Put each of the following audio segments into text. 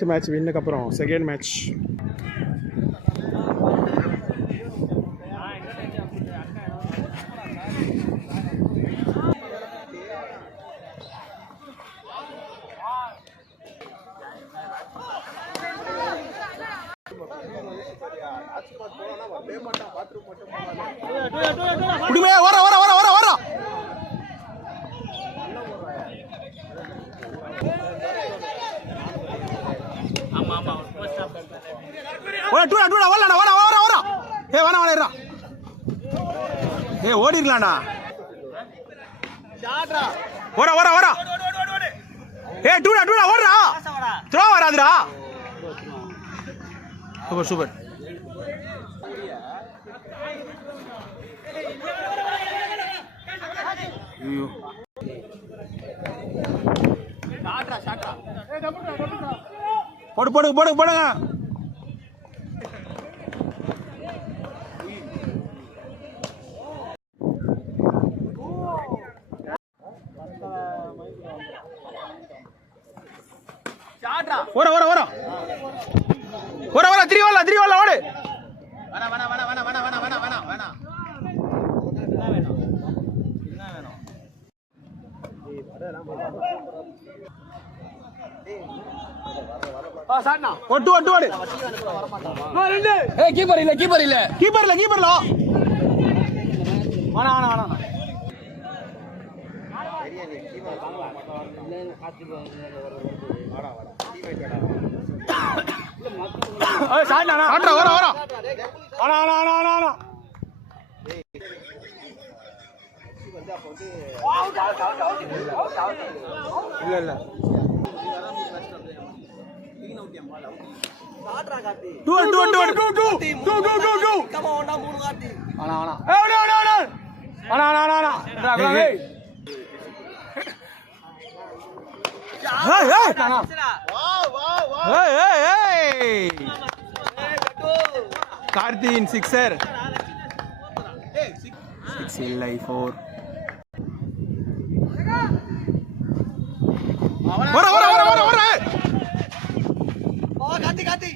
First match வின்னுக்கு அப்புறம் second match. குடிமே வர வர வர வர வர ஆமா ஆமா போஸ்ட் ஆஃப் ஓட டூடா டூடா வரலடா வர வர வர ஏய் வர வர ஏய் ஓடிரலாம்டா ஷாட்ரா வர வர வர ஏய் Doda Doda ஓடுடா throw வராதுடா super super ஐயோ ஷாட்ரா ஷாட்ரா ஏய் டபுள் போடு போடு போடு போடுங்க ஷாட்ரா ஓர ஓர ஓர ஓர ஓர திரி வால ஓடு வேணா வேணா வேணா வேணா வேணா வேணா வேணா வேணா என்ன வேணும் என்ன வேணும் ஏய் வரடா பா சாட்னா ஒட்டு ஒட்டு ஓடு வர மாட்டான் ரெண்டு ஏய் கீப்பர் இல்ல கீப்பர் இல்ல கீப்பர் இல்ல கீப்பர்ல வேணா வேணா வேணா சரியா நீ கீப்பர் வாங்கலாம் இல்ல காத்தி வாடா வாடா டீம் வேடா ஏய் சாட்னா சாட்ரா வர வர வேணா வேணா வேணா வேணா ஏய் இது வந்து அப்ப வந்து இல்ல இல்ல சாட்ரா காத்தி டூ டூ டூ டூ டூ டூ டூ டூ டூ கம் ஆன் டா மூணு காத்தி வேணா வேணா ஏய் வேணா வேணா வேணா வேணா வேணா வேணா ஏய் ஏய் ஏய் வா வா வா ஏய் ஏய் ஏய் கார்த்தியின் சிக்ஸர் 6 இல்லை 4 வர வர வர வர வர ஓ காத்தி காத்தி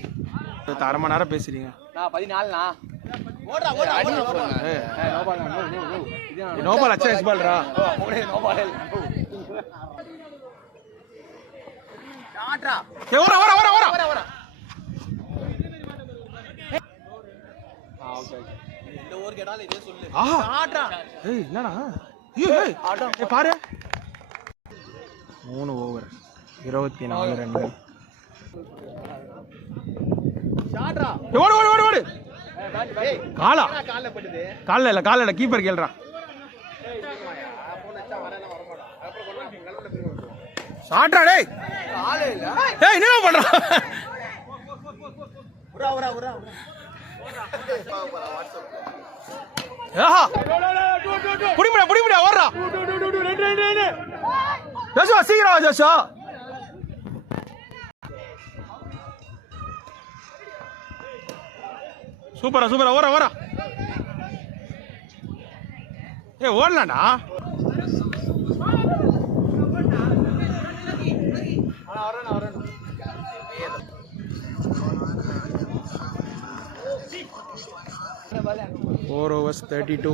அரை மணி நேரம் பேசுறீங்க நான் 14 னா ஓடுடா ஓடுடா ஏய் நோ பால் நோ பால் அச்சா எஸ் பால் ரா ஓடே நோ பால் ஷாட்ரா ஏய் வர வர வர வர வர ஓகே இந்த ஓவர் கேடால இதே சொல்லு ஷாட்ரா ஏய் என்னடா ஏய் ஏய் பாரு 3 ஓவர் 24 ரன்கள் ஷாட்ரா ஓடு ஓடு ஓடு ஓடு ஏய் காலா கால்ல படுது கால்ல இல்ல கால்ல இல்ல கீப்பர் கேல்றா போன் அச்சா வரல வர மாட்டா அப்புறம் கொண்டு கல்ல போய் ஷாட்ரா டேய் காலே இல்ல ஏய் என்ன பண்ற உரா உரா உரா ஆஹா புடிமுடா புடிமுடா ஓடுறா ரெண்டு ஜோஷுவா சீக்கிரம் ஜோஷுவா சூப்பரா சூப்பரா ஓர ஓர ஏய் ஓடலாம்டா வரேன் 4 overs 32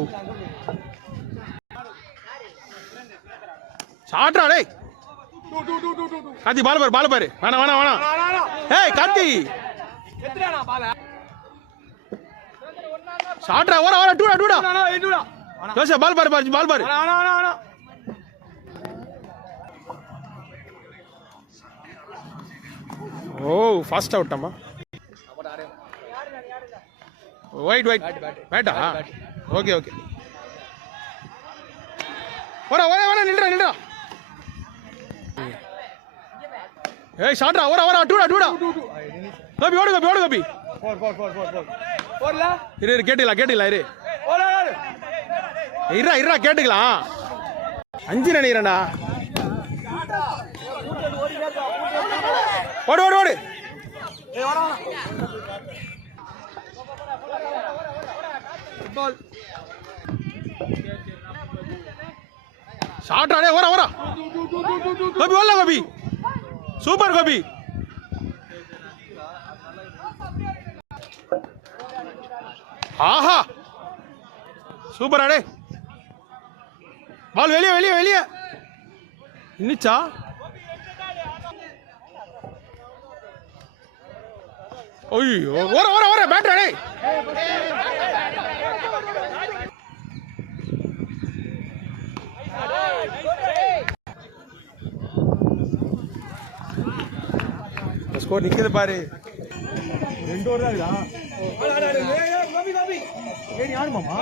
ஷாட்ரா டேய் காத்தி பால் பாரு வேணா வேணா வேணா ஏய் காத்தி எத்தனைடா பால் ஷாட்ரா ஓர ஓர டூடா டூடா டூடா ஜோசே பால் பாரு வேணா வேணா வேணா ஓ ஃபாஸ்ட் அவுட் அம்மா வைட் வைட் பேட்டா ஓகே ஓகே ஓர ஓர ஓர நில்றா ஏய் ஷாட்ரா ஓர ஓர டூடா கோபி ஓடு கோபி 4 போறல இரு கேட்டில இரு இருடா கேட்டுக்கலாம் 5 நினைக்கிறேன்டா ஓடு ஏய் ஓட பால் ஷாட் ஓர கோபி ஓடல கோபி சூப்பர் கோபி ஆஹா சூப்பர் அடே பால் வெளியே வெளியே வெளியே இன்னிச்சா ஐயோ ஓர ஓர ஓர பேட்டர் அடே ஸ்கோர் நிக்குது பாரு 2 ஓவர் தான் இருக்குதா ஏய் யாரு மாமா